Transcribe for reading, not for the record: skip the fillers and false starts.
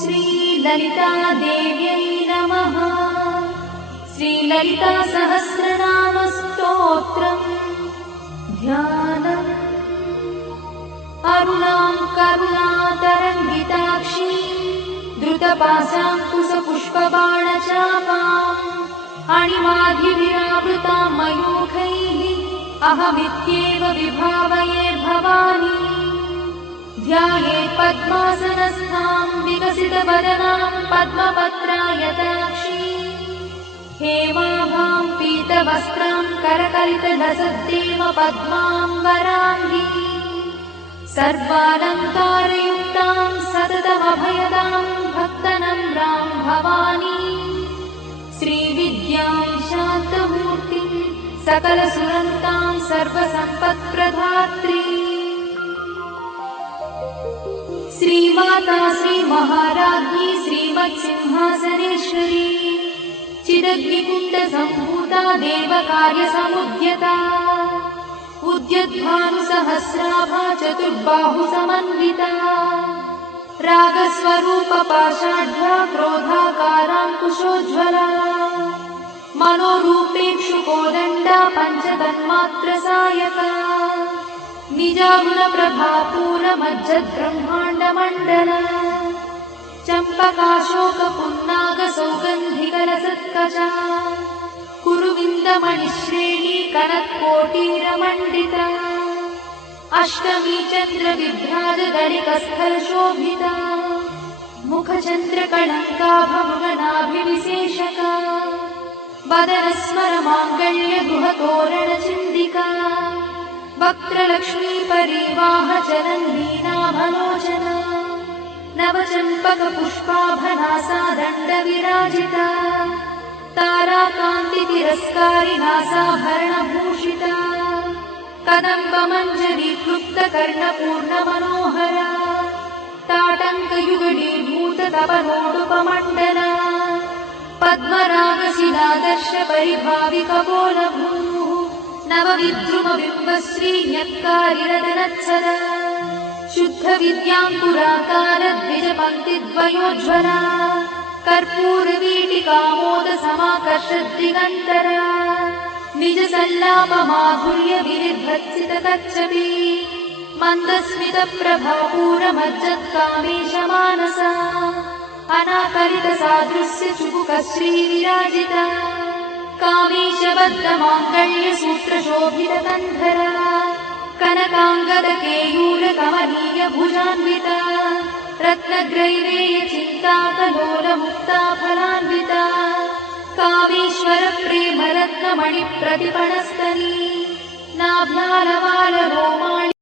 श्रीललितादेव्यै नमः। श्रीललितासहस्रनामस्तोत्रम् ध्यानम्। अरुणां करुणातरङ्गिताक्षी द्रुतपाशाङ्कुशपुष्पबाणचापाम् अणिमाधिविरावृतां मयूखैः अहमित्येव विभावये भवानी। ध्यायेत् पद्मासनस्थां विकसितवदनां पद्मपत्रायताक्षी हेमाभां पीतवस्त्रां करकलितलसद्देव पद्माम्बराङ्गी सर्वालङ्कारयुक्तां सततमभयदां भक्तनम्रां भवानी। श्रीविद्यां शान्तमूर्तिं सकलसुरन्तां सर्वसम्पत्प्रदात्री श्रीमाता श्रीमहाराज्ञी श्रीमत्सिंहासनेश्वरी चिदग्निकुण्डसम्भूता देवकार्यसमुद्यता उद्यद्भानुसहस्राभा चतुर्बाहुसमन्विता रागस्वरूपपाषाढ्या क्रोधाकाराङ्कुशोज्ज्वला मनोरूपेक्षुकोदण्डा पञ्चतन्मात्रसायका निजागुणप्रभापूरमज्जद्ब्रह्माण्डमण्डला चम्पकाशोकपुन्नागसौगन्धिकलसत्कचा कुरुविन्दमणिश्रेणी कनत्कोटीरमण्डिता अष्टमी चन्द्रविभ्राजदलिकस्थलशोभिता मुखचन्द्रकलङ्काभमृगनाभिविशेषका वदनस्मरमाङ्गल्यगुहतोरणचिन्दिका वक्त्रलक्ष्मीपरीवाहचरन्नीनाभलोचना नवचम्पकपुष्पाभनासा दण्डविराजिता ताराकान्तितिरस्कारिनासाभरणभूषिता कदम्बमञ्जरीक्लुप्तकर्णपूर्णमनोहरा ताटङ्कयुगडीभूततपनोडुपमण्डला पद्मरागशिलादर्शपरिभाविकपोलभूः नवविद्रुमबिम्बश्रीन्यक्कारिरदनत्सरा शुद्धविद्याङ्कुराकारद्विजपङ्क्तिद्वयोज्ज्वला कर्पूरवीटिकामोदसमाकर्षद्दिगन्तरा निजसल्लापमाधुर्यविनिर्भत्सितकच्छपी मन्दस्मितप्रभापूरमज्जत्कामेशमानसा अनाकरितसादृश्यचुबुकश्रीविराजिता कामेशबद्धमाङ्गल्यसूत्रशोभितकन्धरा कनकाङ्गदकेयूरकमनीयभुजान्विता रत्नग्रैवेयचिन्ताकलोलमुक्ता फलान्विता कामेश्वरप्रेमरत्नमणिप्रतिपणस्तनी नाभ्यालवालरोमाणि